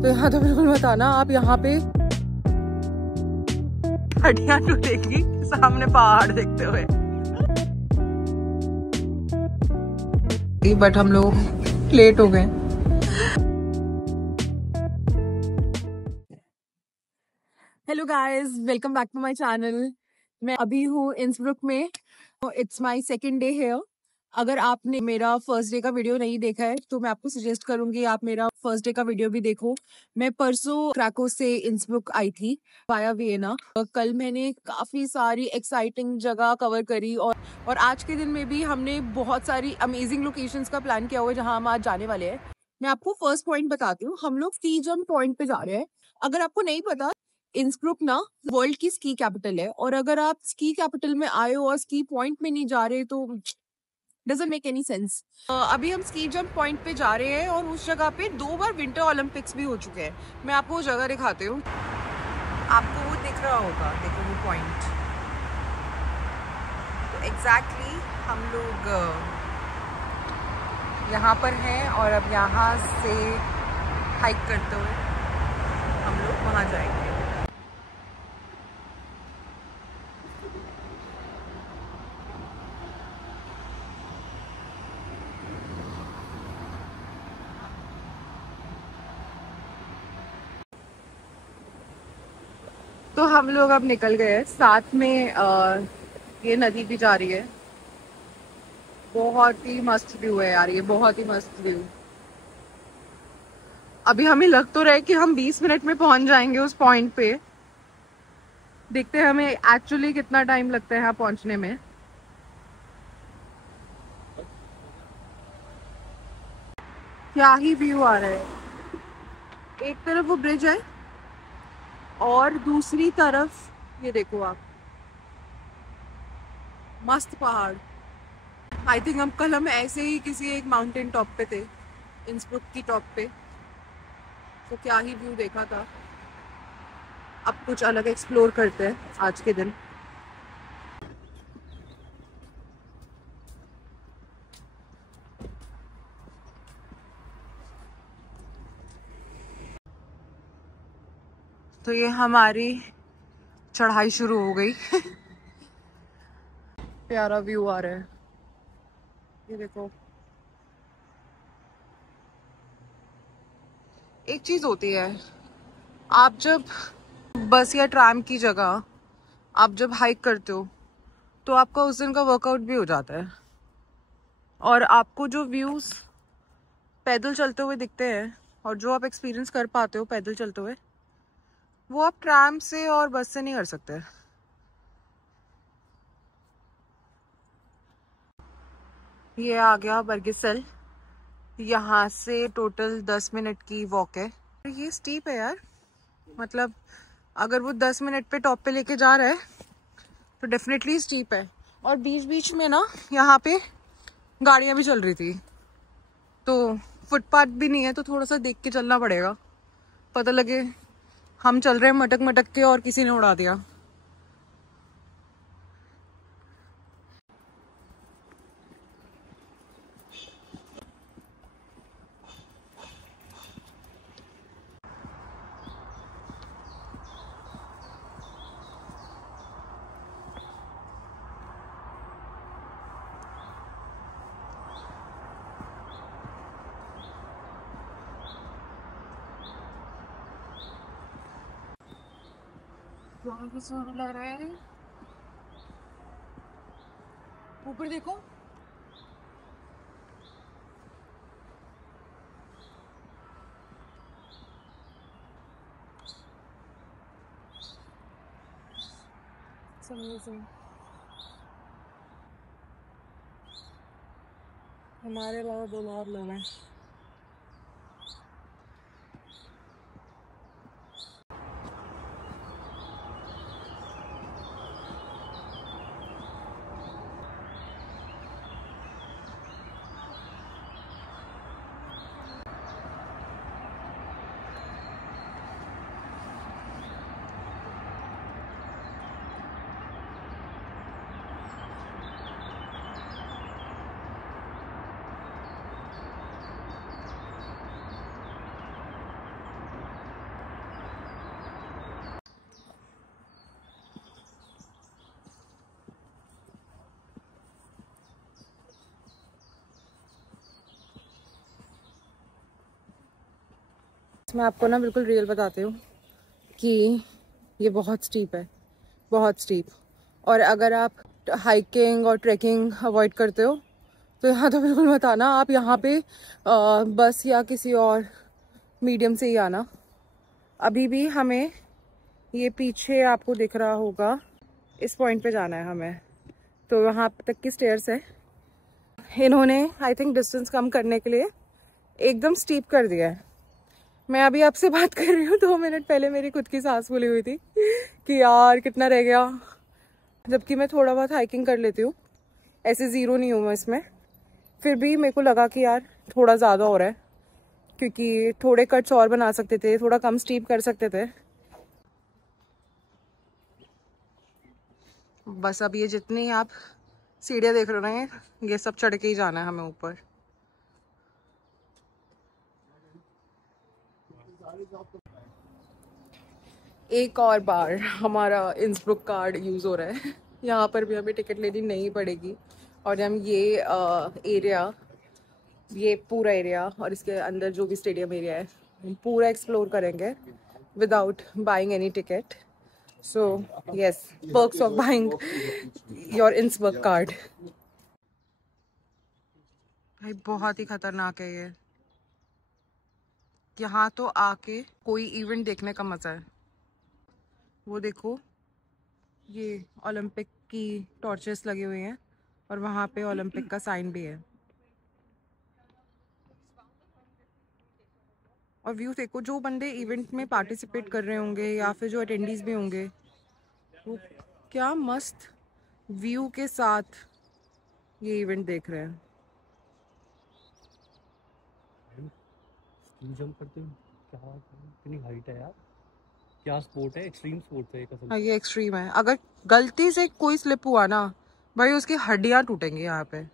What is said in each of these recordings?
तो यहाँ तो बिल्कुल मत आना। आप यहाँ पे हड्डियां टूटेगी सामने पहाड़ देखते हुए। बट हम लोग लेट हो गए। Hello guys, welcome back to my channel. मैं अभी हूँ इंसब्रुक में। It's my second day here. अगर आपने मेरा फर्स्ट डे का वीडियो नहीं देखा है तो मैं आपको सजेस्ट करूंगी आप मेरा फर्स्ट डे का वीडियो भी देखो। मैं परसों क्रैको से इंसब्रुक आई थी वाया वियना। कल मैंने काफ़ी सारी एक्साइटिंग जगह कवर करी और आज के दिन में भी हमने बहुत सारी अमेजिंग लोकेशंस का प्लान किया हुआ है जहाँ हम आज जाने वाले हैं। मैं आपको फर्स्ट पॉइंट बताती हूँ। हम लोग स्की जंप पॉइंट पे जा रहे हैं। अगर आपको नहीं पता, इंसब्रुक ना वर्ल्ड की स्की कैपिटल है और अगर आप स्की कैपिटल में आए हो और स्की पॉइंट में नहीं जा रहे तो डजंट मेक एनी सेंस। अभी हम स्की जंप पॉइंट पे जा रहे हैं और उस जगह पे 2 बार विंटर ओलंपिक्स भी हो चुके हैं। मैं आपको वो जगह दिखाती हूँ। आपको वो दिख रहा होगा, देखो वो पॉइंट। तो एग्जैक्टली हम लोग यहाँ पर हैं और अब यहाँ से हाइक करते हुए हम लोग वहाँ जाएंगे। तो हम लोग अब निकल गए। साथ में ये नदी भी जा रही है। बहुत ही मस्त व्यू है यार, ये बहुत ही मस्त व्यू। अभी हमें लग तो रहा है कि हम 20 मिनट में पहुंच जाएंगे उस पॉइंट पे। देखते हैं हमें एक्चुअली कितना टाइम लगता है यहाँ पहुंचने में। क्या ही व्यू आ रहा है। एक तरफ वो ब्रिज है और दूसरी तरफ ये देखो आप, मस्त पहाड़। आई थिंक हम ऐसे ही किसी एक माउंटेन टॉप पे थे, इंसब्रुक की टॉप पे। तो क्या ही व्यू देखा था। अब कुछ अलग एक्सप्लोर करते हैं आज के दिन। तो ये हमारी चढ़ाई शुरू हो गई। प्यारा व्यू आ रहा है, ये देखो। एक चीज होती है, आप जब बस या ट्राम की जगह आप जब हाइक करते हो तो आपका उस दिन का वर्कआउट भी हो जाता है और आपको जो व्यूज पैदल चलते हुए दिखते हैं और जो आप एक्सपीरियंस कर पाते हो पैदल चलते हुए, वो आप ट्राम से और बस से नहीं कर सकते। ये आ गया बर्गिसल। यहाँ से टोटल 10 मिनट की वॉक है। ये स्टीप है यार, मतलब अगर वो 10 मिनट पे टॉप पे लेके जा रहा है तो डेफिनेटली स्टीप है। और बीच बीच में ना यहाँ पे गाड़ियाँ भी चल रही थी, तो फुटपाथ भी नहीं है, तो थोड़ा सा देख के चलना पड़ेगा। पता लगे हम चल रहे हैं मटक मटक के और किसी ने उड़ा दिया। लग रहा है ऊपर देखो। हमारे अलावा 2 और लोग हैं। मैं आपको ना बिल्कुल रियल बताती हूँ कि ये बहुत स्टीप है, बहुत स्टीप। और अगर आप हाइकिंग और ट्रैकिंग अवॉइड करते हो तो यहाँ तो बिल्कुल मत आना। आप यहाँ पे बस या किसी और मीडियम से ही आना। अभी भी हमें ये पीछे आपको दिख रहा होगा, इस पॉइंट पे जाना है हमें, तो वहाँ तक की स्टेयर्स है। इन्होंने आई थिंक डिस्टेंस कम करने के लिए एकदम स्टीप कर दिया है। मैं अभी आपसे बात कर रही हूँ 2 मिनट पहले मेरी खुद की सांस फूली हुई थी कि यार कितना रह गया, जबकि मैं थोड़ा बहुत हाइकिंग कर लेती हूँ, ऐसे ज़ीरो नहीं हूँ मैं इसमें। फिर भी मेरे को लगा कि यार थोड़ा ज़्यादा हो रहा है, क्योंकि थोड़े कट्स और बना सकते थे, थोड़ा कम स्टीप कर सकते थे। बस अब ये जितनी आप सीढ़ियाँ देख रहे हैं ये सब चढ़ के ही जाना है हमें ऊपर। एक और बार हमारा इंसब्रुक कार्ड यूज़ हो रहा है। यहाँ पर भी हमें टिकट लेनी नहीं पड़ेगी और हम ये एरिया, ये पूरा एरिया और इसके अंदर जो भी स्टेडियम एरिया है हम पूरा एक्सप्लोर करेंगे without buying any ticket. So yes, perks of buying your Innsbruck card. भाई बहुत ही खतरनाक है ये। यहाँ तो आके कोई इवेंट देखने का मजा है। वो देखो, ये ओलंपिक की टॉर्चेस लगे हुए हैं और वहाँ पे ओलंपिक का साइन भी है। और व्यू देखो, जो बंदे इवेंट में पार्टिसिपेट कर रहे होंगे या फिर जो अटेंडीज भी होंगे, वो क्या मस्त व्यू के साथ ये इवेंट देख रहे हैं। स्की जंप करते हो क्या, इतनी हाइट है यार। क्या स्पोर्ट है, एक्सट्रीम स्पोर्ट है कसम। हाँ ये एक्सट्रीम है। अगर गलती से कोई स्लिप हुआ ना भाई, उसकी हड्डियां टूटेंगी यहाँ पे।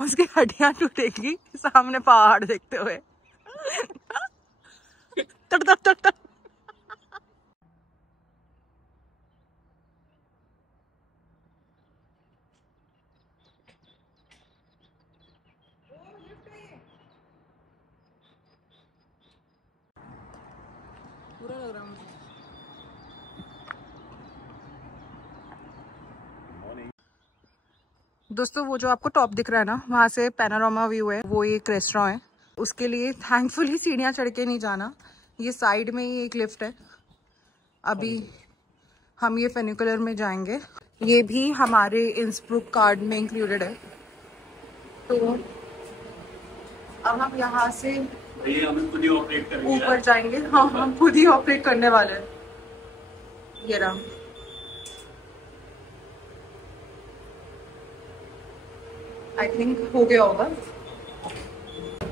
उसकी हड्डियां टूटेंगी सामने पहाड़ देखते हुए। तड़ तड़ तड़ तड़। पूरा लग रहा है मुझे। दोस्तों वो जो आपको टॉप दिख रहा है ना, वहाँ से पैनोरामा व्यू है, वो एक रेस्टोरेंट है। उसके लिए थैंकफुली सीढ़ियाँ चढ़ के नहीं जाना, ये साइड में ही एक लिफ्ट है। अभी हम ये फेनिकुलर में जाएंगे, ये भी हमारे इंसब्रुक कार्ड में इंक्लूडेड है। तो अब हम यहाँ से हमें खुद ही ऑपरेट करेंगे, ऊपर जाएंगे। हाँ हम खुद ही ऑपरेट करने वाले हैं। ये रहा, आई थिंक हो गया होगा।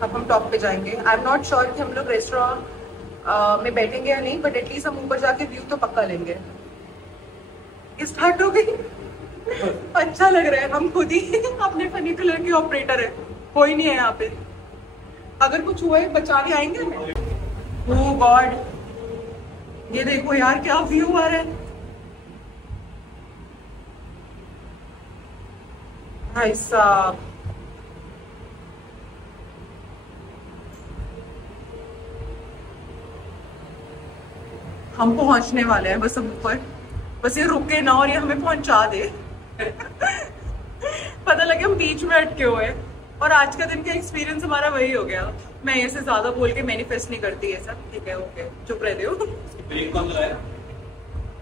अब हम टॉप पे जाएंगे। आई एम नॉट श्योर कि हम लोग रेस्टोरेंट में बैठेंगे या नहीं, बट एटलीस्ट हम ऊपर जाके व्यू तो पक्का लेंगे। स्टार्ट हो गई। अच्छा लग रहा है, हम खुद ही अपने फनीकुलर के ऑपरेटर है, कोई नहीं है यहाँ पे। अगर कुछ हुआ है बचाने आएंगे। ओह गॉड, ये देखो यार क्या व्यू आ रहा है भाई साहब। हम पहुंचने वाले हैं बस, हम ऊपर, बस ये रुके ना और ये हमें पहुंचा दे। पता लगे हम बीच में अटके हुए हैं। और आज का दिन का एक्सपीरियंस हमारा वही हो गया। मैं ऐसे ज्यादा बोल के मैनिफेस्ट नहीं करती है सब, ठीक है ओके, चुप रहती हूँ। ब्रेक कौन लगाया?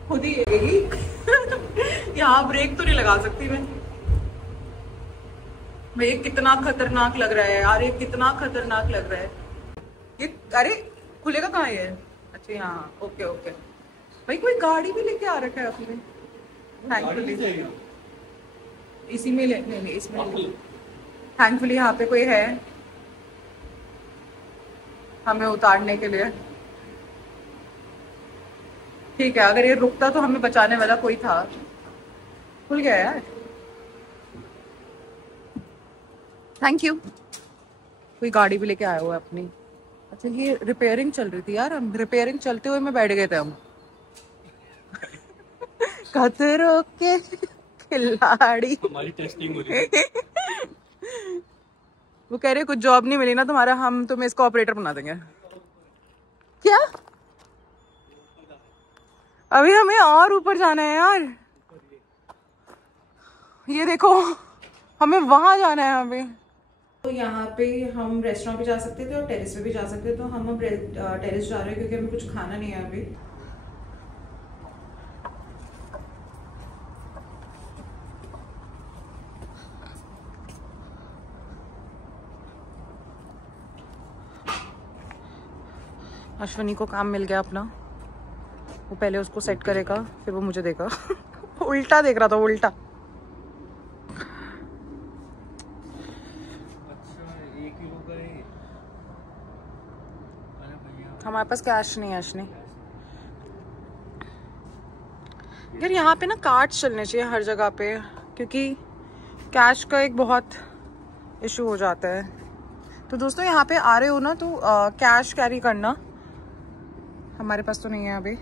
खुद ही लगेगी। यहाँ ब्रेक तो नहीं लगा सकती मैं। भाई कितना खतरनाक लग रहा है यार, ये कितना खतरनाक लग रहा है ये। अरे खुलेगा कहाँ ये? अच्छा यहाँ, ओके ओके। भाई कोई गाड़ी भी लेके आ रखा है अपने, थैंकफुली इसी में नहीं इसमें, थैंकफुली यहाँ पे कोई है हमें उतारने के लिए। ठीक है, अगर ये रुकता तो हमें बचाने वाला कोई था। खुल गया यार, थैंक यू। कोई गाड़ी भी लेके आया हुआ है अपनी। अच्छा ये रिपेयरिंग चल रही थी यार, हम रिपेयरिंग चलते हुए में बैठ गए थे हम। खतरों के खिलाड़ी। हमारी टेस्टिंग हो रही है। वो कह रहे कुछ जॉब नहीं मिली ना तुम्हारा, हम तुम्हें इसको ऑपरेटर बना देंगे। क्या? अभी हमें और ऊपर जाना है यार, ये देखो हमें वहां जाना है अभी। तो यहाँ पे हम रेस्टोरेंट पे जा सकते थे और टेरेस पे भी जा सकते थे, तो हम अब टेरेस जा रहे हैं क्योंकि हमें कुछ खाना नहीं है अभी। अश्विनी को काम मिल गया अपना, वो पहले उसको सेट करेगा फिर वो मुझे देगा उल्टा देख रहा था, उल्टा। अच्छा 1 किलो का है। अरे भैया हमारे पास कैश नहीं है अश्विनी। यार यहाँ पे ना कार्ड्स चलने चाहिए हर जगह पे, क्योंकि कैश का एक बहुत इशू हो जाता है। तो दोस्तों यहाँ पे आ रहे हो ना तो कैश कैरी करना। हमारे पास तो नहीं है अभी।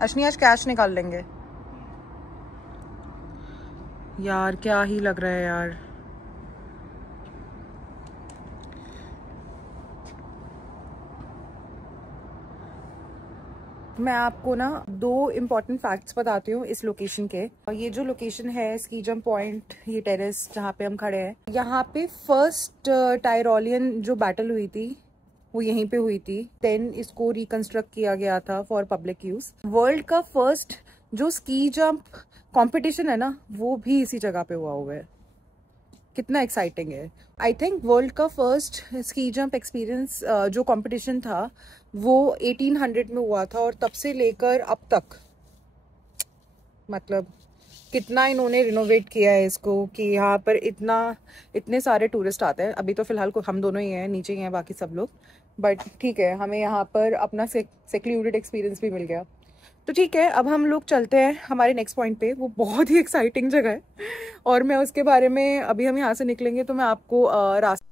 अश्विनी आज कैश निकाल लेंगे। यार क्या ही लग रहा है यार। मैं आपको ना 2 इम्पॉर्टेंट फैक्ट्स बताती हूँ इस लोकेशन के। और ये जो लोकेशन है स्की जंप पॉइंट, ये टेरेस जहाँ पे हम खड़े हैं, यहाँ पे फर्स्ट टायरोलियन जो बैटल हुई थी वो यहीं पे हुई थी। 10 इसको रिकंस्ट्रक्ट किया गया था फॉर पब्लिक यूज। वर्ल्ड का फर्स्ट जो स्की जंप कंपटीशन है ना वो भी इसी जगह पे हुआ है। कितना एक्साइटिंग है। आई थिंक वर्ल्ड का फर्स्ट स्की जंप एक्सपीरियंस जो कंपटीशन था वो 1800 में हुआ था, और तब से लेकर अब तक मतलब कितना इन्होंने रिनोवेट किया है इसको कि यहाँ पर इतने सारे टूरिस्ट आते हैं। अभी तो फिलहाल हम दोनों ही हैं, नीचे ही हैं बाकी सब लोग, बट ठीक है हमें यहाँ पर अपना सेक्लूडेड एक्सपीरियंस भी मिल गया। तो ठीक है अब हम लोग चलते हैं हमारे नेक्स्ट पॉइंट पे। वो बहुत ही एक्साइटिंग जगह है और मैं उसके बारे में, अभी हम यहाँ से निकलेंगे तो मैं आपको रास्ता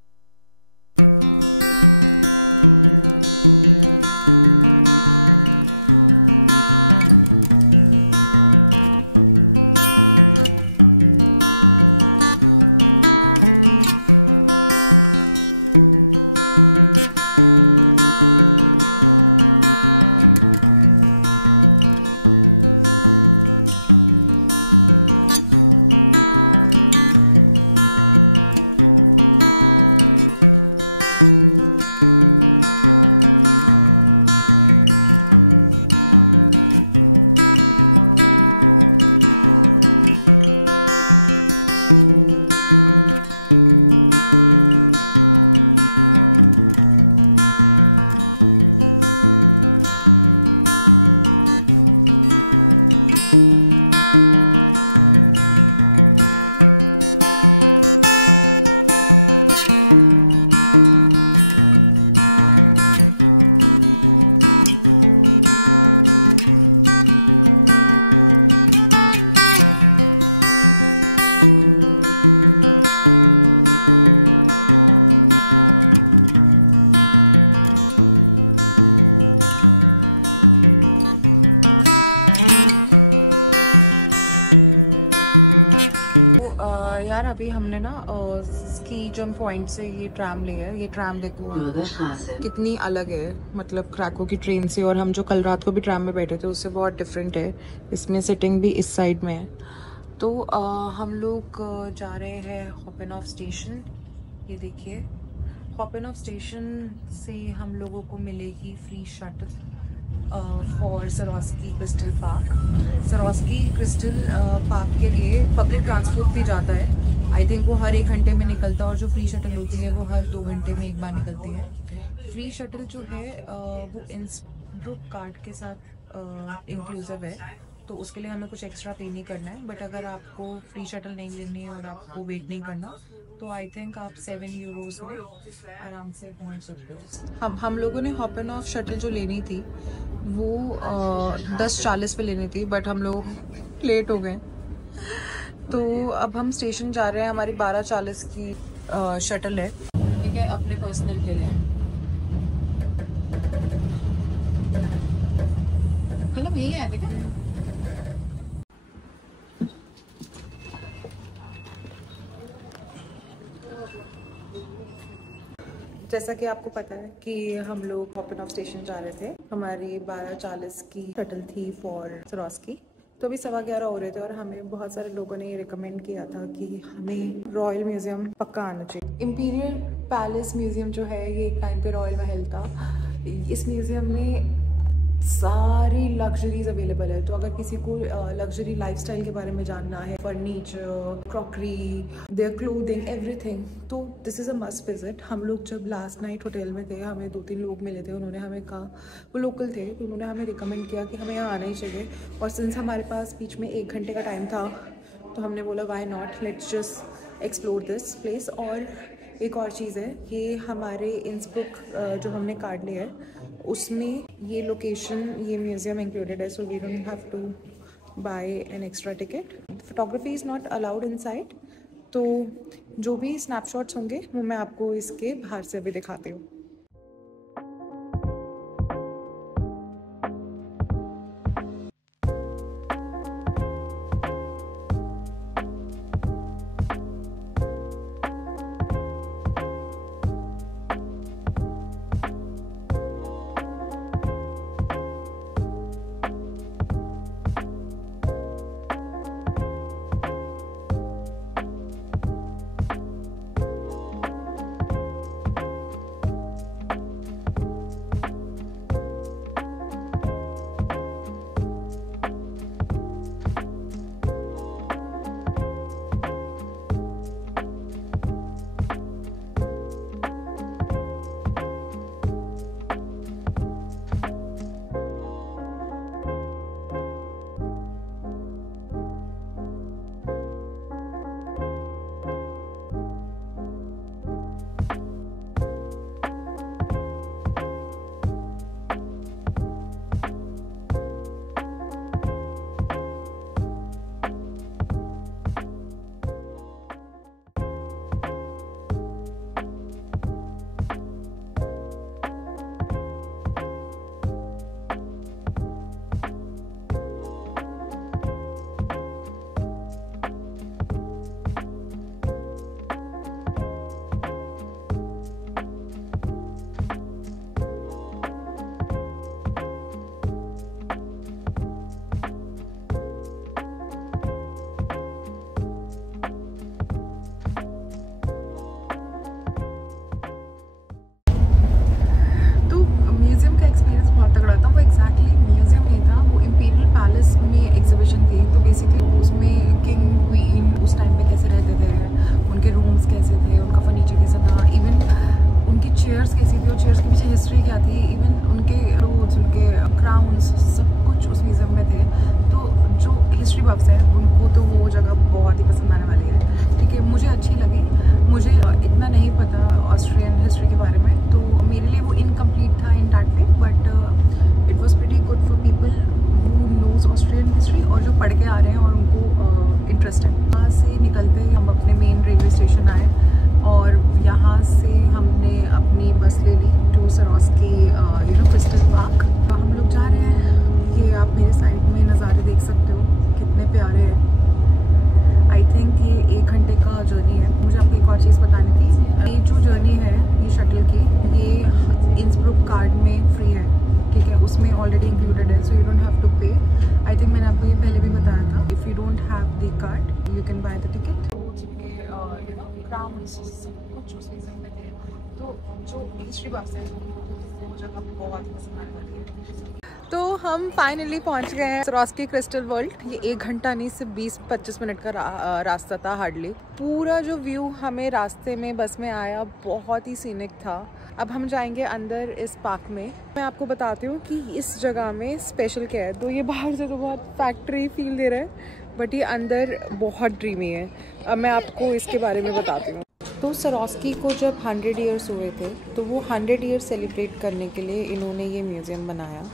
जंप पॉइंट से ये ट्रैम लिया है। ये ट्रैम देखो कितनी अलग है, मतलब क्रैको की ट्रेन से, और हम जो कल रात को भी ट्रैम में बैठे थे उससे बहुत डिफरेंट है। इसमें सिटिंग भी इस साइड में है। तो हम लोग जा रहे हैं हॉपनऑफ स्टेशन। ये देखिए हॉपनऑफ स्टेशन से हम लोगों को मिलेगी free shuttle for Swarovski crystal park. Swarovski crystal park के लिए पब्लिक ट्रांसपोर्ट भी जाता है। आई थिंक वो हर 1 घंटे में निकलता है, और जो फ्री शटल होती है वो हर 2 घंटे में एक बार निकलती है। फ्री शटल जो है वो इंसब्रुक कार्ड के साथ इंक्लूसिव है, तो उसके लिए हमें कुछ एक्स्ट्रा पे नहीं करना है। बट अगर आपको फ्री शटल नहीं लेनी है और आपको वेट नहीं करना तो आई थिंक आप 7 यूरोज़ में आराम से पहुंच सकते हो। हम लोगों ने हॉपनऑफ शटल जो लेनी थी वो 10:40 पे लेनी थी, बट हम लोग लेट हो गए, तो अब हम स्टेशन जा रहे हैं। हमारी 12:40 की शटल है, ठीक है, अपने पर्सनल के लिए। मतलब यही है देखा। जैसा कि आपको पता है कि हम लोग हॉपिनॉफ स्टेशन जा रहे थे, हमारी 12:40 की शटल थी फॉर सरोस्की। तो अभी 11:15 हो रहे थे और हमें बहुत सारे लोगों ने ये रिकमेंड किया था कि हमें रॉयल म्यूज़ियम पक्का आना चाहिए। इम्पीरियल पैलेस म्यूज़ियम जो है ये एक टाइम पे रॉयल महल था। इस म्यूज़ियम में सारी लग्जरीज अवेलेबल है। तो अगर किसी को लग्जरी लाइफस्टाइल के बारे में जानना है, furniture, crockery, there clothing, everything, तो this is a must visit. हम लोग जब लास्ट नाइट होटल में थे, हमें 2-3 लोग मिले थे, उन्होंने हमें कहा, वो लोकल थे, तो उन्होंने हमें रिकमेंड किया कि हमें यहाँ आना ही चाहिए। और सिंस हमारे पास बीच में 1 घंटे का टाइम था तो हमने बोला why not, let's just explore this place. और एक और चीज़ है, ये हमारे इंस्ब्रुक जो हमने कार्ड लिया है उसमें ये लोकेशन, ये म्यूज़ियम इंक्लूडेड है, so we don't have to buy an extra ticket. Photography is not allowed inside. तो जो भी स्नैपशॉट्स होंगे वो मैं आपको इसके बाहर से भी दिखाती हूँ। तो हम फाइनली पहुंच गए हैं सरोस्की क्रिस्टल वर्ल्ड। ये 1 घंटा नहीं, सिर्फ 20-25 मिनट का रास्ता था हार्डली। पूरा जो व्यू हमें रास्ते में बस में आया बहुत ही सीनिक था। अब हम जाएंगे अंदर इस पार्क में। मैं आपको बताती हूँ कि इस जगह में स्पेशल क्या है। तो ये बाहर से तो बहुत फैक्ट्री फील दे रहा है, बट ये अंदर बहुत ड्रीमी है। अब मैं आपको इसके बारे में बताती हूँ। तो सरोस्की को जब 100 ईयर्स हुए थे, तो वो 100 ईयर्स सेलिब्रेट करने के लिए इन्होंने ये म्यूज़ियम बनाया।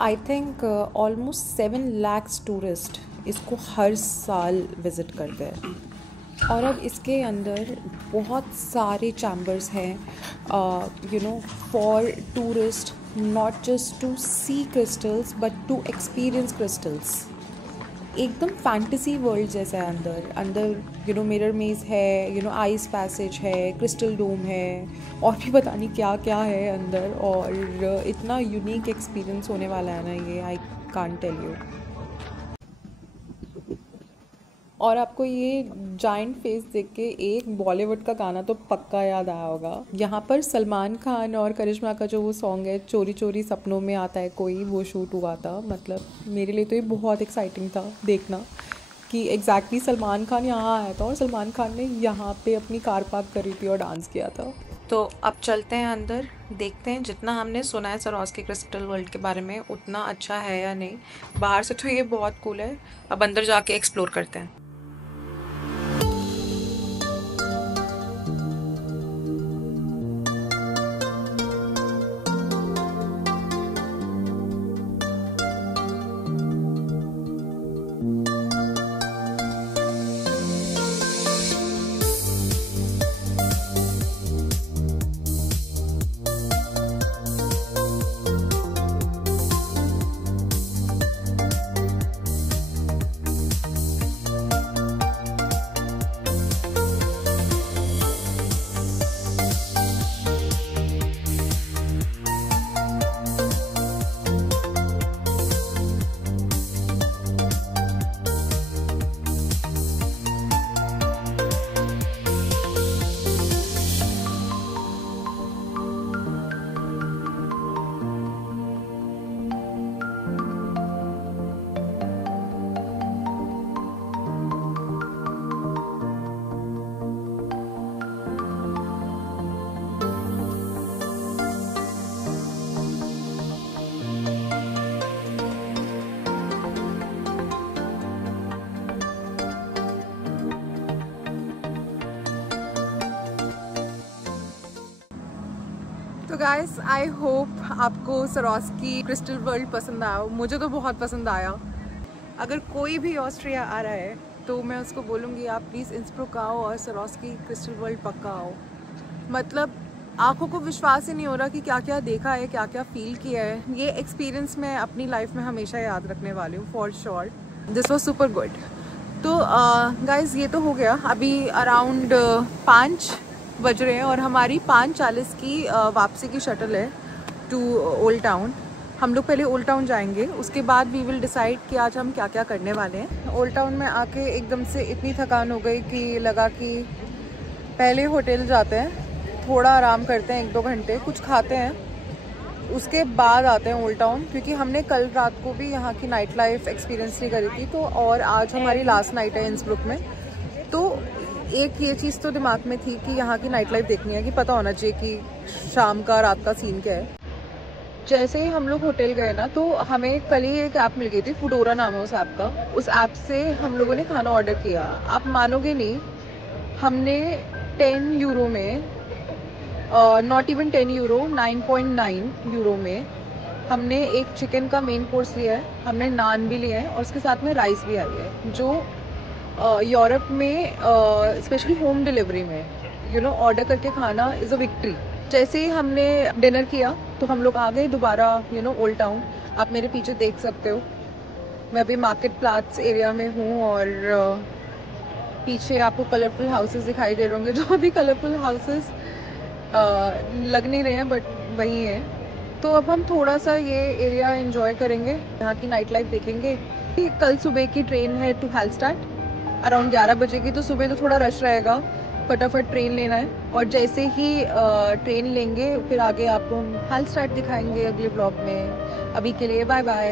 I think almost 7 lakh tourist इसको हर साल विज़िट करते हैं। और अब इसके अंदर बहुत सारे चैम्बर्स हैं, for tourist, not just to see crystals but to experience crystals. एकदम फैंटेसी वर्ल्ड जैसा है अंदर अंदर। मिरर मेज है, आइस पैसेज है, क्रिस्टल डोम है, और भी पता नहीं क्या क्या है अंदर। और इतना यूनिक एक्सपीरियंस होने वाला है ना ये, आई कांट टेल यू। और आपको ये जाइंट फेस देख के एक बॉलीवुड का गाना तो पक्का याद आया होगा। यहाँ पर सलमान खान और करिश्मा का जो वो सॉन्ग है, चोरी चोरी सपनों में आता है कोई, वो शूट हुआ था। मतलब मेरे लिए तो ये बहुत एक्साइटिंग था देखना कि एग्जैक्टली सलमान खान यहाँ आया था और सलमान खान ने यहाँ पे अपनी कार पार्क करी थी और डांस किया था। तो अब चलते हैं अंदर, देखते हैं जितना हमने सुना है सरोस्की क्रिस्टल वर्ल्ड के बारे में उतना अच्छा है या नहीं। बाहर से तो ये बहुत कूल है, अब अंदर जाके एक्सप्लोर करते हैं। तो गाइस, आई होप आपको सरोस्की क्रिस्टल वर्ल्ड पसंद आया। मुझे तो बहुत पसंद आया। अगर कोई भी ऑस्ट्रिया आ रहा है तो मैं उसको बोलूँगी आप प्लीज़ इंस्ब्रुक आओ और सरोस्की क्रिस्टल वर्ल्ड पक्का आओ। मतलब आँखों को विश्वास ही नहीं हो रहा कि क्या क्या देखा है, क्या क्या फील किया है। ये एक्सपीरियंस मैं अपनी लाइफ में हमेशा याद रखने वाली हूँ for sure. This was super good. तो गाइस ये तो हो गया। अभी अराउंड 5 बज रहे हैं और हमारी 5:40 की वापसी की शटल है टू ओल्ड टाउन। हम लोग पहले ओल्ड टाउन जाएंगे, उसके बाद वी विल डिसाइड कि आज हम क्या क्या करने वाले हैं। ओल्ड टाउन में आके एकदम से इतनी थकान हो गई कि लगा कि पहले होटल जाते हैं, थोड़ा आराम करते हैं 1-2 घंटे, कुछ खाते हैं, उसके बाद आते हैं ओल्ड टाउन। क्योंकि हमने कल रात को भी यहाँ की नाइट लाइफ एक्सपीरियंस नहीं करी थी, तो और आज हमारी लास्ट नाइट है इंसब्रुक में। तो एक ये चीज़ तो दिमाग में थी कि यहाँ की नाइट लाइफ देखनी है, कि पता होना चाहिए कि शाम का रात का सीन क्या है। जैसे ही हम लोग होटल गए ना, तो हमें कल ही एक ऐप मिल गई थी, फूडोरा नाम है उस ऐप का। उस ऐप से हम लोगों ने खाना ऑर्डर किया। आप मानोगे नहीं, हमने 10 यूरो में, नॉट इवन 10 यूरो, 9.9 यूरो में हमने एक चिकन का मेन कोर्स लिया है, हमने नान भी लिया है और उसके साथ में राइस भी आई है। जो यूरोप में स्पेशली होम डिलीवरी में ऑर्डर करके खाना इज़ अ विक्ट्री। जैसे ही हमने डिनर किया तो हम लोग आ गए दोबारा ओल्ड टाउन। आप मेरे पीछे देख सकते हो, मैं अभी मार्केट प्लाट्स एरिया में हूँ और पीछे आपको कलरफुल हाउसेस दिखाई दे रहे होंगे। जो अभी कलरफुल हाउसेस लग नहीं रहे हैं बट वही है। तो अब हम थोड़ा सा ये एरिया एंजॉय करेंगे, यहाँ की नाइट लाइफ देखेंगे। कल सुबह की ट्रेन है टू हालस्टाड अराउंड 11 बजे की, तो सुबह तो थोड़ा रश रहेगा, फटाफट ट्रेन लेना है। और जैसे ही ट्रेन लेंगे फिर आगे आपको हम हालस्टाड दिखाएंगे अगले ब्लॉग में। अभी के लिए बाय बाय।